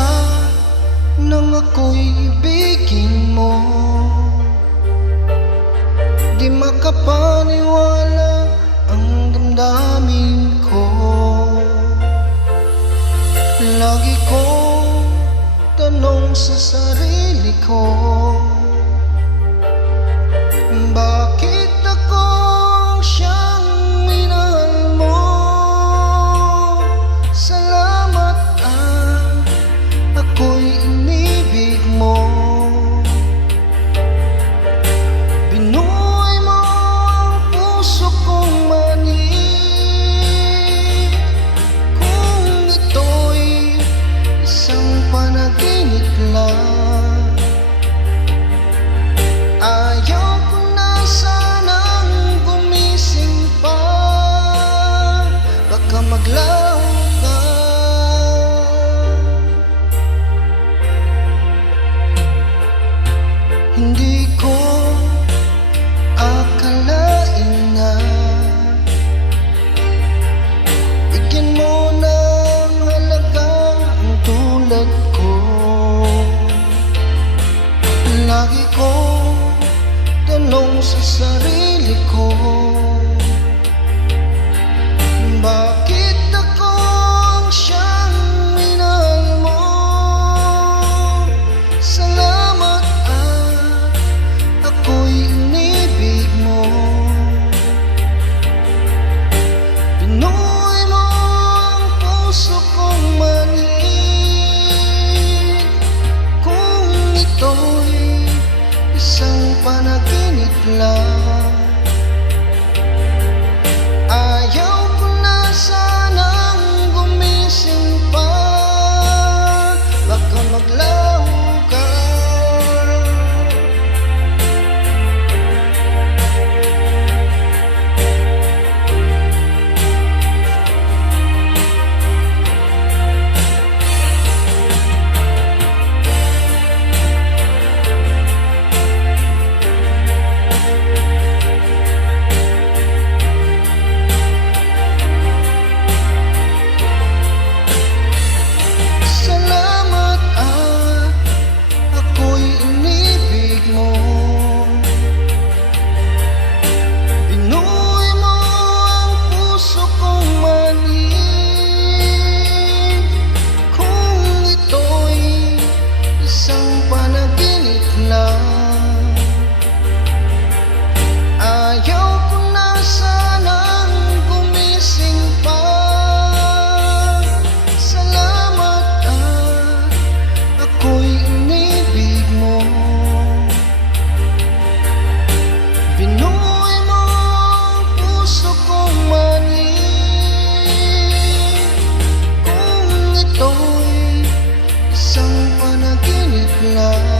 mula nang ako'y ibigin mo. Di makapaniwala ang damdamin ko. Lagi kong tanong sa sarili ko, bakit ako ang siyang minahal mo? Salamat ako'y inibig mo. Binuhay mo ang puso kong mani. Kung ito'y isang panaginip lang, ayaw ko na sanang gumising pa. Baka maglaho ka. Hindi ko akalain na bigyan mo ng halaga ang tulad ko. Lagi kong tanong sa sarili ko, bakit ako ang siyang minahal mo? Salamat ako'y inibig mo. Binuhay mo ang puso kong mani. Kung ito'y isang panaginip lang, ayaw ko na sanang gumising pa. Baka maglaho ka. Salamat ako'y inibig mo. Binuhay mo ang puso kong mani. Kung ito'y isang panaginip lang, ayaw ko na sanang gumising pa. Salamat ako'y inibig mo. Binuhay mo ang puso kong mani. Kung ito'y isang panaginip lang,